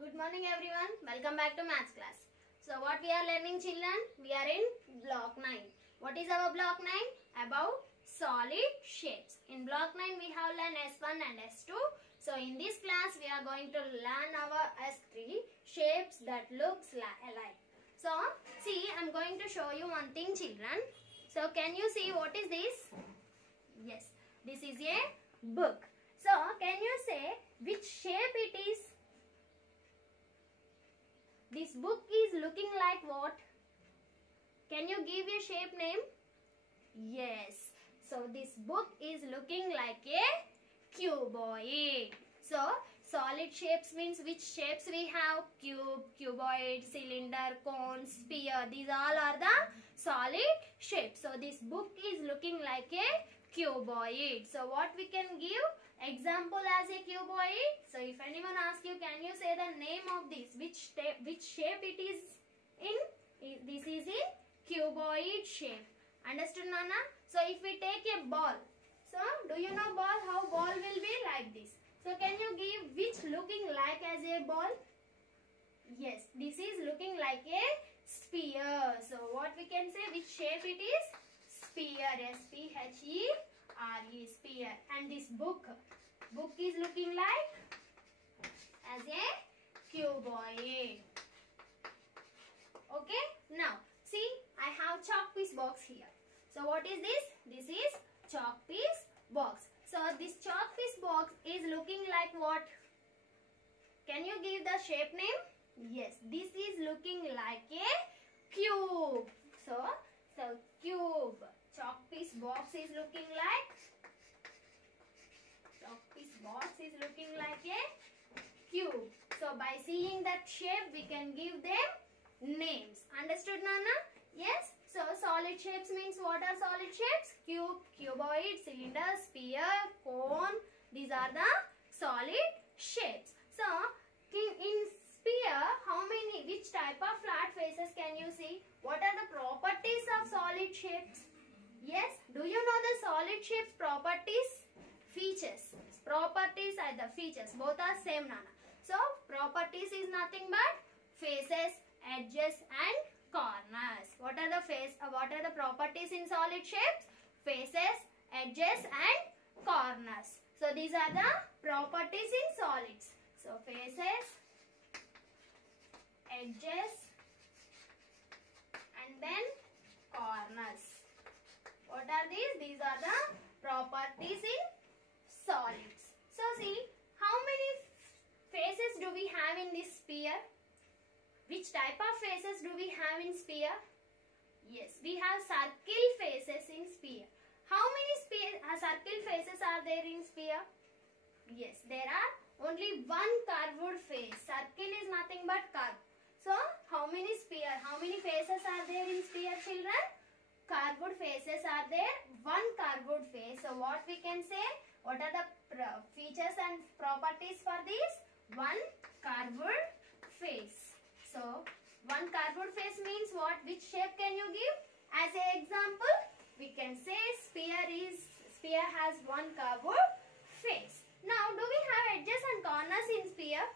Good morning everyone. Welcome back to maths class. So what we are learning, children? We are in block 9. What is our block 9? About solid shapes. In block 9 we have learned S1 and S2. So in this class we are going to learn our S3, shapes that looks alike. So see, I am going to show you one thing, children. So can you see what is this? Yes, this is a book. So can you say which shape it is? This book is looking like what? Can you give a shape name? Yes. So this book is looking like a cuboid. So solid shapes means which shapes we have? Cube, cuboid, cylinder, cone, sphere. These all are the solid shapes. So this book is looking like a cuboid. So what we can give? Example as a cuboid. So if anyone asks you, can you say the name of this? Which shape it is in? This is in cuboid shape. Understood, Nana? So if we take a ball. So do you know ball? How ball will be like this? So can you give which looking like as a ball? Yes, this is looking like a sphere. So what we can say? Which shape it is? Sphere. S-P-H-E-R-E, sphere. And this book is looking like as a cuboid. Okay. Now see, I have chalk piece box here. So what is this? This is chalk piece box. So this chalk piece box is looking like what? Can you give the shape name? Yes, this is looking like a cube. So cube. Chalk piece box is looking like a cube. So by seeing that shape we can give them names. Understood, Nana? Yes. So solid shapes means what are solid shapes? Cube, cuboid, cylinder, sphere, cone. These are the solid shapes. So in sphere, which type of flat faces can you see? What are the properties of solid shapes? Yes, do you know the solid shapes properties? Features. Properties are the features. Both are same, Nana. So properties is nothing but faces, edges and corners. What are the properties in solid shapes? Faces, edges and corners. So these are the properties in solids. So faces, edges and then corners. What are these? These are the properties in solids. So see, how many faces do we have in this sphere? Which type of faces do we have in sphere? Yes, we have circle faces in sphere. How many circle faces are there in sphere? Yes, there are only one curved face. Circle is nothing but curve. So how many faces are there in sphere, children? Curved faces are there. One curved face. So what we can say? What are the features and properties for this? One curved face. So one curved face means what? Which shape can you give? As an example, we can say sphere has one curved face. Now do we have edges and corners in sphere?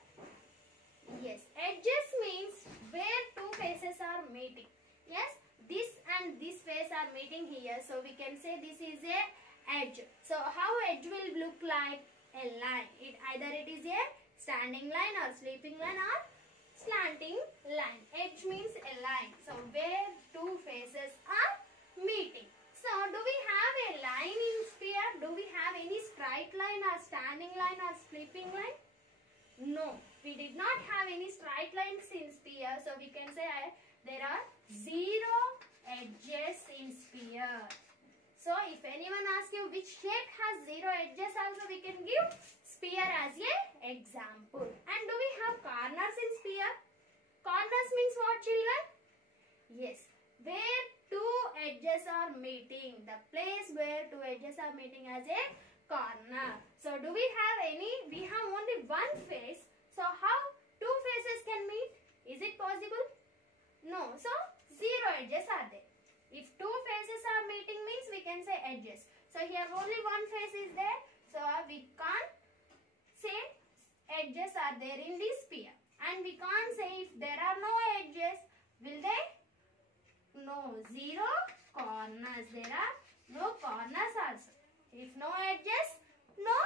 Yes, edges means where two faces are meeting. Yes, this and this face are meeting here. So we can say this is a edge. So how edge will look like? A line. Either it is a standing line or sleeping line or slanting line. Edge means a line. So where two faces are meeting. So do we have a line in sphere? Do we have any straight line or standing line or sleeping line? No, we did not have any straight lines in sphere. So we can say there are zero edges in sphere. So if anyone asks you which shape has zero edges, also we can give sphere as a example. And do we have corners in sphere? Corners means what, children? Yes, where two edges are meeting. The place where two edges are meeting as a corner. So do we have any? We have only one face. So how two faces can meet? Is it possible? No. So zero edges are there. If two faces are meeting means we can say edges. So here only one face is there. So we can't say edges are there in this sphere. And we can't say if there are no edges, will they? No, 0 corners. There are no corners also. If no edges, no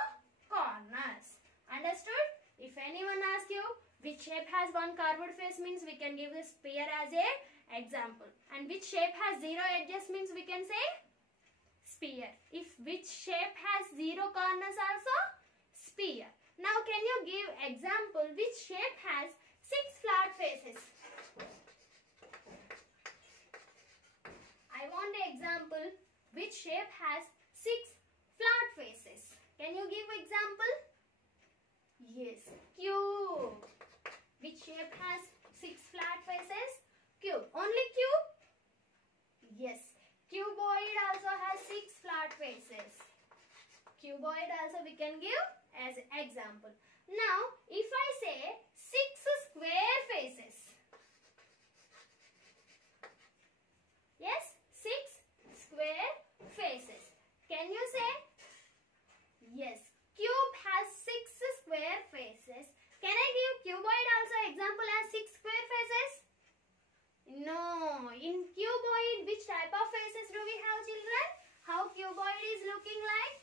corners. Understood? If anyone asks you which shape has one curved face, means we can give the sphere as a example. And which shape has 0 edges, means we can say sphere. If which shape has 0 corners also, sphere. Now can you give example which shape has 6 flat faces? I want the example which shape has 6 flat faces. Can you give example? Yes, cube. Which shape has 6 flat faces? Cube. Only cube? Yes. Cuboid also has 6 flat faces. Cuboid also we can give as example. Now, if I say 6 square faces. Yes, 6 square faces. Can you say? Yes, cube has 6 square faces. Can I give cuboid also example as 6 square faces? No. In cuboid, which type of faces do we have, children? How cuboid is looking like?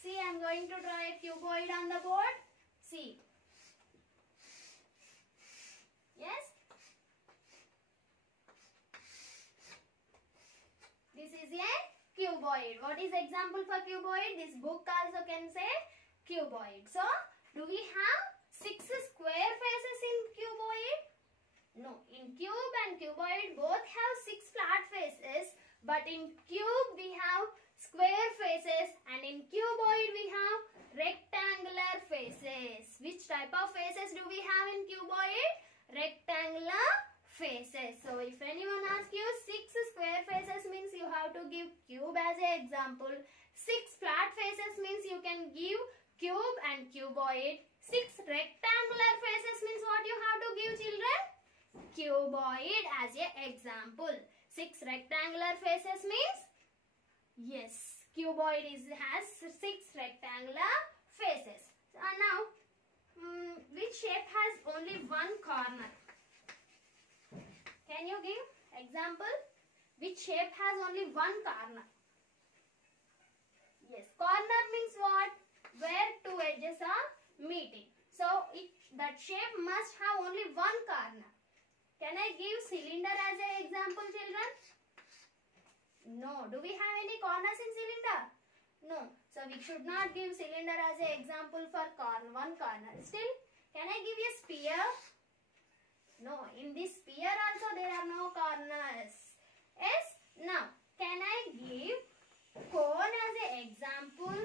See, I am going to draw a cuboid on the board. See. Yes? This is a cuboid. What is example for cuboid? This book also can say cuboid. So, do we have 6 square faces in cuboid? No. In cube and cuboid both have 6 flat faces. But in cube we have square faces and in cuboid we have rectangular faces. Which type of faces do we have in cuboid? Rectangular faces. So if anyone asks you 6 square faces means you have to give cube as an example. 6 flat faces means you can give cube and cuboid. 6 rectangular faces means what you have to give, children? Cuboid as an example. 6 rectangular faces means? Yes, cuboid has 6 rectangular faces. Now, which shape has only one corner? Can you give example? Which shape has only one corner? Yes, corner means what? Where two edges are meeting. So, that shape must have only one corner. Can I give cylinder as an example, children? No. Do we have any corners in cylinder? No. So, we should not give cylinder as an example for one corner. Still, can I give you a sphere? No. In this sphere also there are no corners. Yes? Now, can I give cone as an example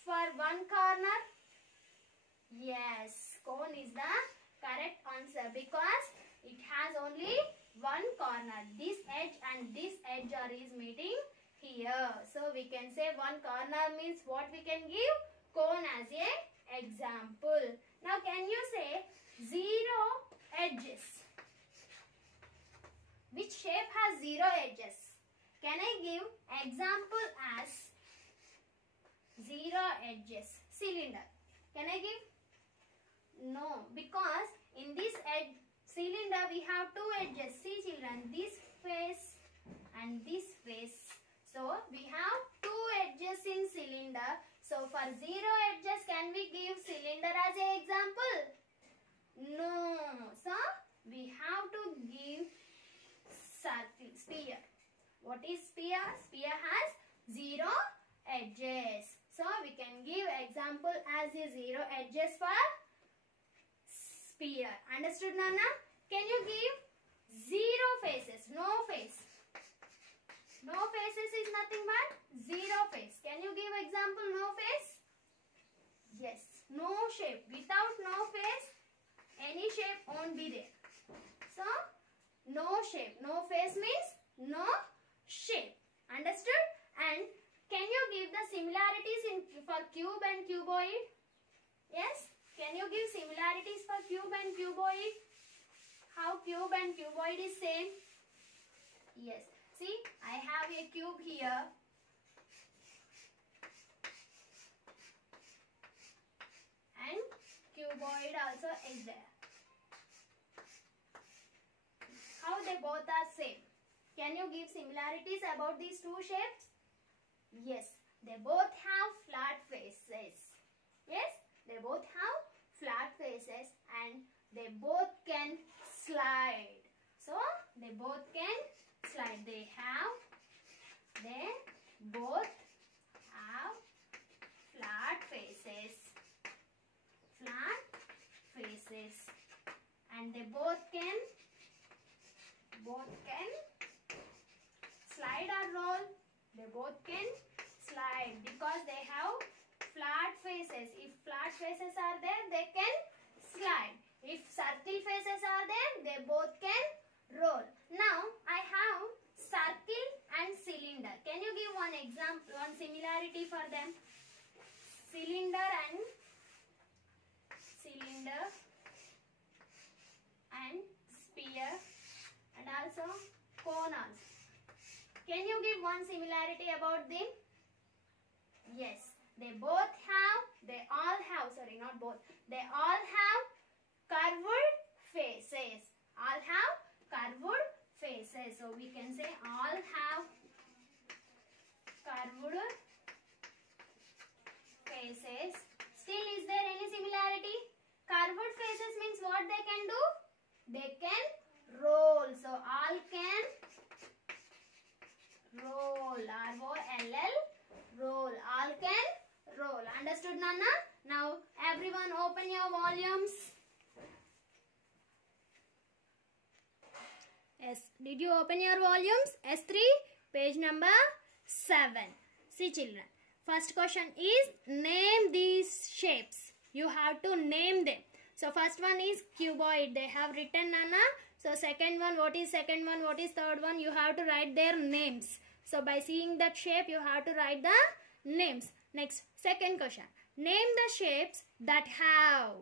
for one corner? Yes. Cone is the correct answer because it has only one corner. This edge and this edge is meeting here. So we can say one corner means what we can give? Cone as a example. Now can you say 0 edges? Which shape has 0 edges? Can I give example as 0 edges? Cylinder. Can I give? No, because in this edge cylinder we have 2 edges. See children, this face and this face. So we have 2 edges in cylinder. So for 0 edges, can we give cylinder as an example? No. So we have to give circle, sphere. What is sphere? Sphere has 0 edges. So we can give example as a 0 edges for sphere. Understood, Nana? Can you give 0 faces? No face. No faces is nothing but 0 face. Can you give example no face? Yes. No shape. Without no face, any shape won't be there. So, no shape. No face means no shape. Understood? And can you give the similarities for cube and cuboid? Yes? Can you give similarities for cube and cuboid? How cube and cuboid is same? Yes. See, I have a cube here. And cuboid also is there. how they both are same? Can you give similarities about these two shapes? Yes, they both have flat faces. Yes, they both have flat faces and they both can slide. So, they both can slide. They both have flat faces. Flat faces. And they both can slide or roll. They both can slide because they have flat faces. If flat faces are there, they can slide. If circle faces are there, they both can roll. Now, I have circle and cylinder. Can you give one example, one similarity for them? Cylinder and sphere and also cone also. Can you give one similarity about them? Yes, they all have curved faces. All have curved faces. So we can say all have curved faces. Still, is there any similarity? Curved faces means what they can do? They can roll. So all can roll. R-O-L-L. Roll. All can roll. Understood, Nana? Now everyone open your volumes. Yes. Did you open your volumes? S3, page number 7. See children. First question is name these shapes. You have to name them. So first one is cuboid. They have written, Nana. So second one, what is second one? What is third one? You have to write their names. So by seeing that shape, you have to write the names. Next, second question. Name the shapes that have.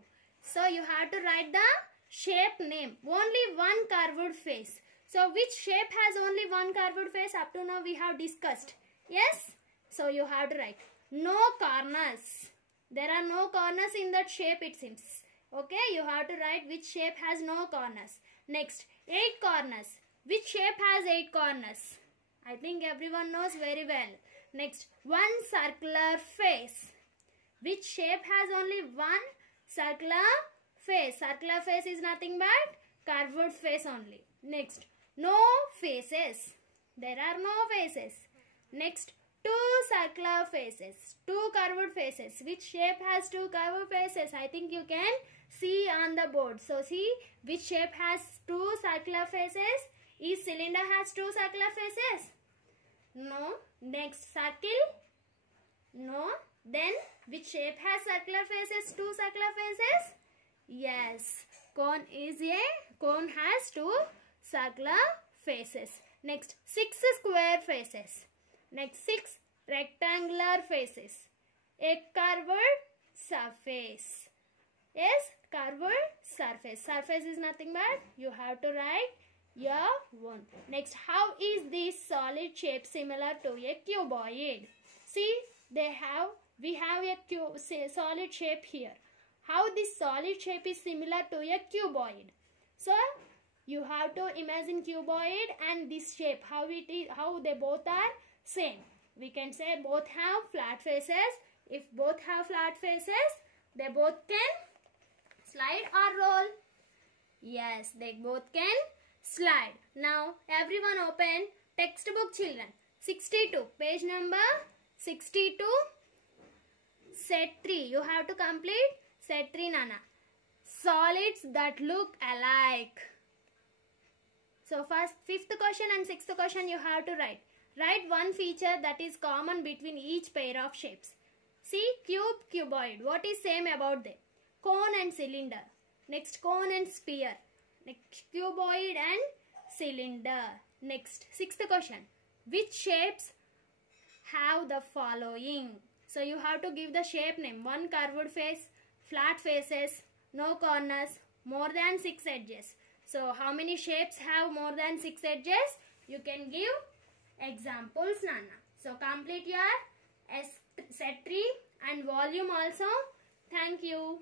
So you have to write the shape name. Only one curved face. So which shape has only one curved face? Up to now we have discussed. Yes? So you have to write no corners. There are no corners in that shape, it seems. Okay, you have to write which shape has no corners. Next, 8 corners. Which shape has 8 corners? I think everyone knows very well. Next, one circular face. Which shape has only one circular face? Circular face is nothing but curved face only. Next, no faces. There are no faces. Next, 2 circular faces. 2 curved faces. Which shape has 2 curved faces? I think you can see on the board. So see which shape has 2 circular faces? Is cylinder has 2 circular faces? No. Next, circle? No. Then which shape has circular faces? 2 circular faces? Yes. Cone has 2 circular faces. Next, 6 square faces. Next, 6 rectangular faces. A curved surface. Yes, curved surface. Surface is nothing but you have to write your one. Next, how is this solid shape similar to a cuboid? See, we have a solid shape here. How this solid shape is similar to a cuboid? So, you have to imagine cuboid and this shape. How they both are same. We can say both have flat faces. If both have flat faces, they both can slide or roll. Yes, they both can slide. Now, everyone open textbook, children. 62, page number 62, set 3. You have to complete set 3, Nana. Solids that look alike. So, first, 5th question and 6th question you have to write. Write one feature that is common between each pair of shapes. See, cube, cuboid. What is same about them? Cone and cylinder. Next, cone and sphere. Next, cuboid and cylinder. Next, 6th question. Which shapes have the following? So, you have to give the shape name. One curved face, flat faces, no corners, more than 6 edges. So, how many shapes have more than 6 edges? You can give examples, Nana. So, complete your set 3 and volume also. Thank you.